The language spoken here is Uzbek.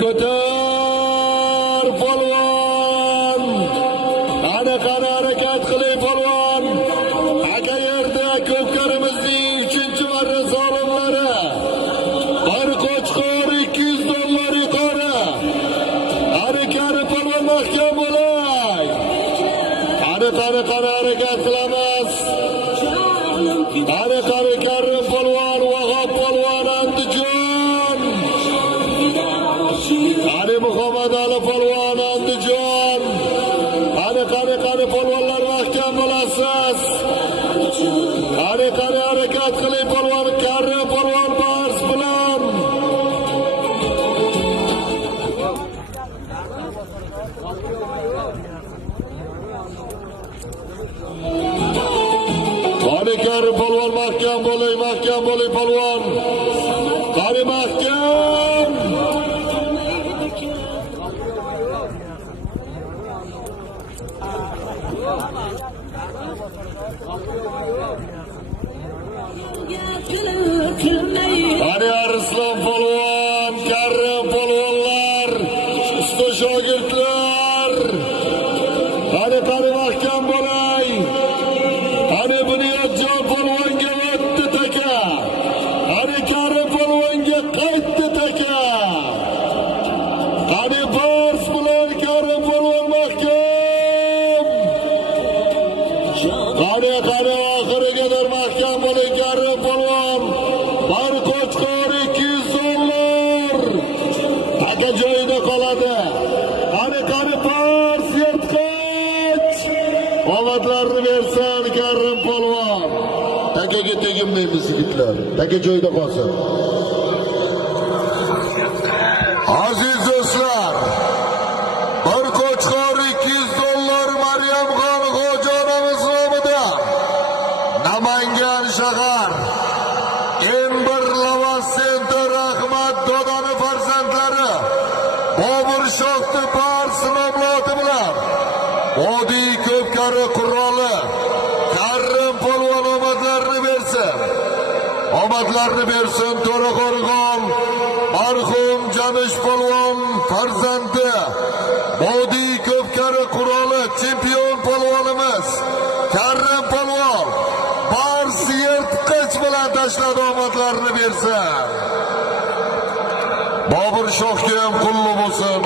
ko'tar polvon. Ana qara harakat qiling polvon. Aka yerda ko'pkarimizning 3-marra zolimlari. Bir qo'chqor $200 yuqori. Harakati polvon mahkam bo'lay. Qara harakat qilamiz. Qara Karim polvon, Vahob polvon Andijon. Ali Muhammad Ali polvon Andijon. Qari polvonlar mahkam bo'lasiz. Qari harakat qiling polvon. Karim polvon Bars bilan. Qari Karim polvon mahkam bo'ling polvon. Qari mahkam. Qari Arslon polvon, Karim polvonlar, usta shogirdlar. Qari mahkam bo'lay. Qari Bunyodjon polvonga o'tdi taka. Qari Karim polvonga qaytdi taka. Qari Bars bilan Karim polvon mahkam. Qari oxiriga mahkam bo'ling Karim polvon. Bir qo'chqor $200. Taka joyida qoladi. Qari Bars yirtqich. Omadlarni bersin Karim polvon. Takaga teginmaymiz yigitlar. Taka joyida qolsin. Aziz do'stlar, bir qo'chqor $200 Maryamxon Xo'jonamiz nomida Namangan shahar M1 Lavas Center Ahmad Dodoni farzandlari Bobur Shohdi Bars nomloti bilan Vodiy Ko'pkari quroli Karim polvon omadlarni bersin. To'raqo'rg'on marhum Jamish polvon farzandi Vodiy Ko'pkari quroli chempion polvonimiz Karim polvon Bars yirtqich bilan tashladi. Omadlarni bersin. Bobur Shohga ham qulluq bo'lsin.